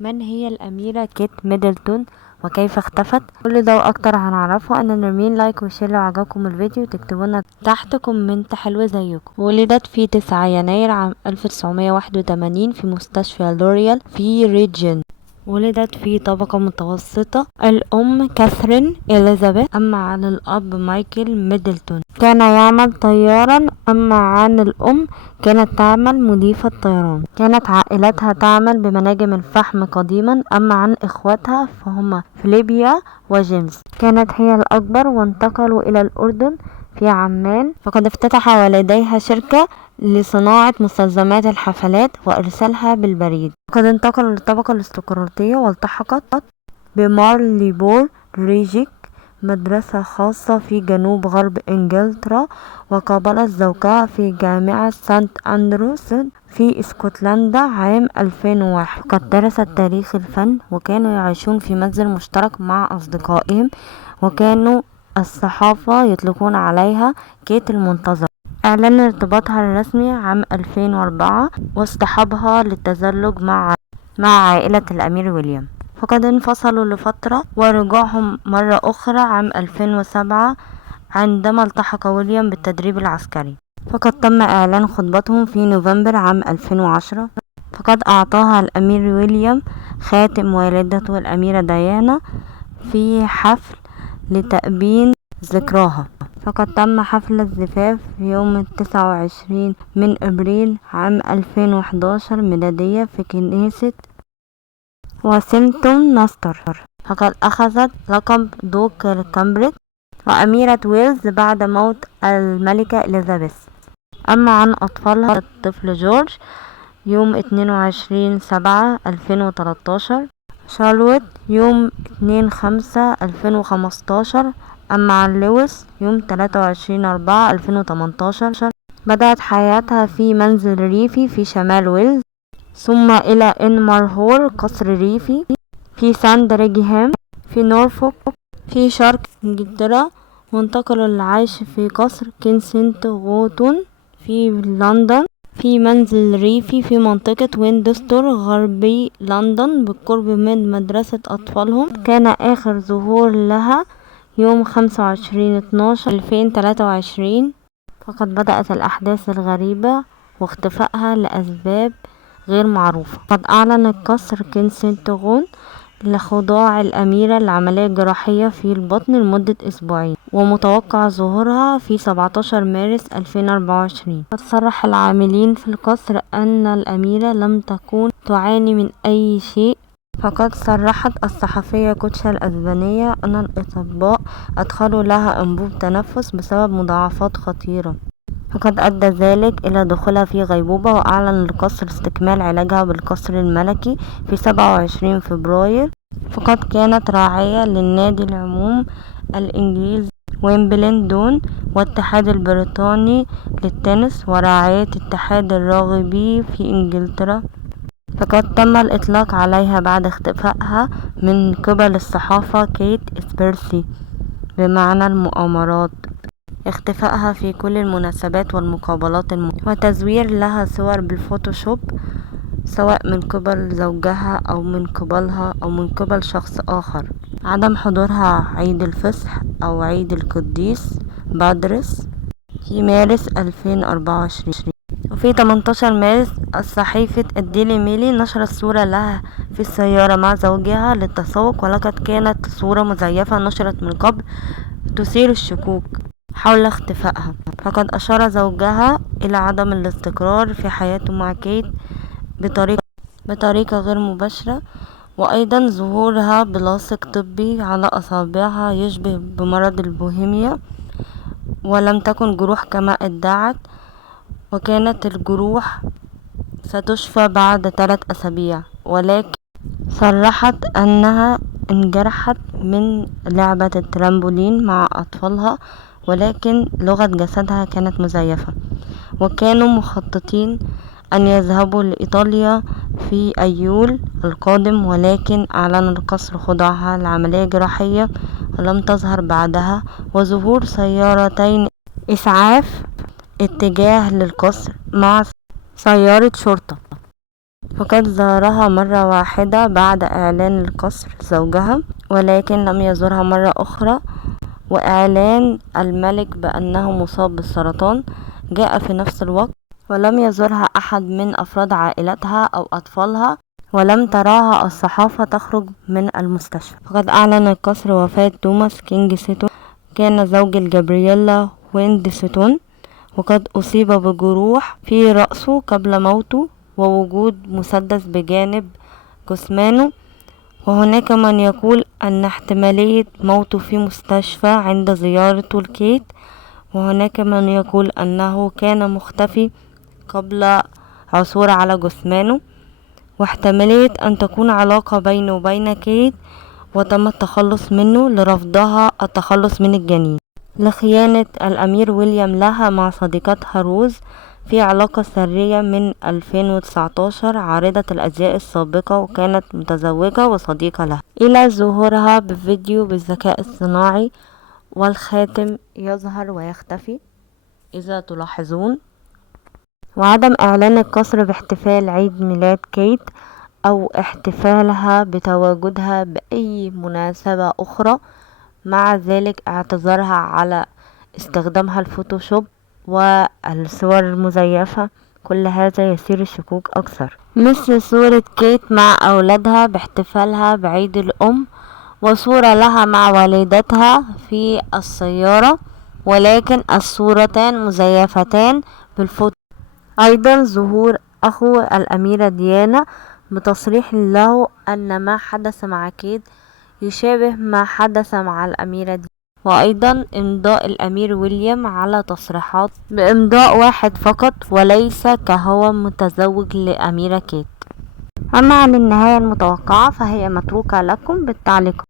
من هي الأميرة كيت ميدلتون وكيف اختفت؟ كل ده وأكتر هنعرفه. أن نرمين لايك وشير لو عجبكم الفيديو وتكتبولنا تحت كومنت حلو زيكم. ولدت في 9 يناير عام 1981 في مستشفى لوريال في ريجن. ولدت في طبقة متوسطة. الأم كاثرين إليزابيث، أما عن الأب مايكل ميدلتون كان يعمل طيارا. أما عن الأم كانت تعمل مضيفة طيران. كانت عائلتها تعمل بمناجم الفحم قديما. أما عن إخواتها فهم فيليبيا وجيمس. كانت هي الأكبر وانتقلوا إلى الأردن في عمان. فقد افتتح والديها شركة لصناعة مستلزمات الحفلات وإرسالها بالبريد. قد انتقل للطبقة الارستقراطية والتحقت بمارليبور ريجيك، مدرسة خاصة في جنوب غرب إنجلترا. وقابلت زوجها في جامعة سانت أندروس في اسكتلندا عام 2001. قد درست تاريخ الفن وكانوا يعيشون في منزل مشترك مع أصدقائهم. وكانوا الصحافة يطلقون عليها كيت المنتظرة. اعلن ارتباطها الرسمي عام 2004 واصطحابها للتزلج مع عائلة الامير ويليام. فقد انفصلوا لفترة ورجوعهم مرة اخرى عام 2007 عندما التحق ويليام بالتدريب العسكري. فقد تم اعلان خطبتهم في نوفمبر عام 2010. فقد اعطاها الامير ويليام خاتم والدته الاميرة ديانا في حفل لتأبين ذكراها. فقد تم حفل الزفاف يوم 29 من أبريل عام 2011 ميلادية في كنيسة واسنتون نستر. فقد أخذت لقب دوق كامبريدج وأميرة ويلز بعد موت الملكة إليزابيث. أما عن أطفالها الطفل جورج يوم 22/7/2013. شارلوت يوم 2/5/2015. أما عن لويس يوم 23/4/2018. بدأت حياتها في منزل ريفي في شمال ويلز، ثم إلى إنمارهول قصر ريفي في ساندرينجهام في نورفولك في شرق إنجلترا. وانتقلوا للعيش في قصر كنسينغتون في لندن في منزل ريفي في منطقة ويندستور غربي لندن بالقرب من مدرسة أطفالهم. كان آخر ظهور لها يوم 25/12/2023. فقد بدأت الأحداث الغريبة واختفائها لأسباب غير معروفة. قد أعلن قصر كنسينغتون لخضوع الأميرة لعملية جراحية في البطن لمدة أسبوعين، ومتوقع ظهورها في 17 مارس 2024. قد صرح العاملين في القصر أن الأميرة لم تكن تعاني من أي شيء. فقد صرحت الصحفية كوتشا الأسبانية أن الأطباء أدخلوا لها أنبوب تنفس بسبب مضاعفات خطيرة. فقد أدى ذلك إلى دخولها في غيبوبة. وأعلن القصر استكمال علاجها بالقصر الملكي في 27 فبراير. فقد كانت راعية للنادي العموم الإنجليزي ويمبلدون والاتحاد البريطاني للتنس وراعية اتحاد الراغبي في إنجلترا. فقد تم الإطلاق عليها بعد اختفائها من قبل الصحافة كيت سبيرسي بمعنى المؤامرات. اختفائها في كل المناسبات والمقابلات وتزوير لها صور بالفوتوشوب سواء من قبل زوجها أو من قبلها أو من قبل شخص آخر. عدم حضورها عيد الفصح أو عيد القديس بادرس في مارس 2024. وفي 18 مارس الصحيفة الديلي ميلي نشرت صورة لها في السيارة مع زوجها للتسوق، ولقد كانت صورة مزيفة نشرت من قبل تثير الشكوك حول اختفائها. فقد أشار زوجها إلى عدم الاستقرار في حياته مع كيت بطريقة غير مباشرة، وأيضا ظهورها بلاصق طبي على أصابعها يشبه بمرض البوهيميا، ولم تكن جروح كما ادعت. وكانت الجروح ستشفى بعد 3 أسابيع، ولكن صرحت أنها انجرحت من لعبة الترامبولين مع أطفالها، ولكن لغة جسدها كانت مزيفة. وكانوا مخططين أن يذهبوا لإيطاليا في أيلول القادم، ولكن أعلن القصر خضوعها لعملية جراحية ولم تظهر بعدها. وظهور سيارتين إسعاف اتجاه للقصر مع سيارة شرطة. فقد زارها مرة واحدة بعد إعلان القصر زوجها، ولكن لم يزورها مرة أخرى، وإعلان الملك بأنه مصاب بالسرطان جاء في نفس الوقت، ولم يزورها أحد من أفراد عائلتها أو أطفالها، ولم تراها الصحافة تخرج من المستشفى. فقد أعلن القصر وفاة توماس كينج سيتون، كان زوج الجابرييلا ويند سيتون، وقد أصيب بجروح في رأسه قبل موته ووجود مسدس بجانب جثمانه، وهناك من يقول أن احتمالية موته في مستشفى عند زيارته لكيت، وهناك من يقول أنه كان مختفي قبل عثور على جثمانه، واحتمالية أن تكون علاقة بينه وبين كيت وتم التخلص منه لرفضها التخلص من الجنين، لخيانة الأمير ويليام لها مع صديقتها روز في علاقة سرية من 2019 عارضة الأزياء السابقة، وكانت متزوجة وصديقة لها، إلى ظهورها بفيديو بالذكاء الصناعي والخاتم يظهر ويختفي إذا تلاحظون. وعدم إعلان القصر باحتفال عيد ميلاد كيت أو احتفالها بتواجدها بأي مناسبة أخرى، مع ذلك اعتذارها على استخدامها الفوتوشوب والصور المزيفة، كل هذا يثير الشكوك أكثر، مثل صورة كيت مع أولادها باحتفالها بعيد الأم، وصورة لها مع والدتها في السيارة، ولكن الصورتان مزيفتان بالفوتو. أيضا ظهور أخو الأميرة ديانا بتصريح له أن ما حدث مع كيت يشابه ما حدث مع الأميرة ديانا، وأيضا إمضاء الأمير ويليام على تصريحات بإمضاء واحد فقط وليس كهو متزوج لأميرة كيت. أما عن النهاية المتوقعة فهي متروكة لكم بالتعليق.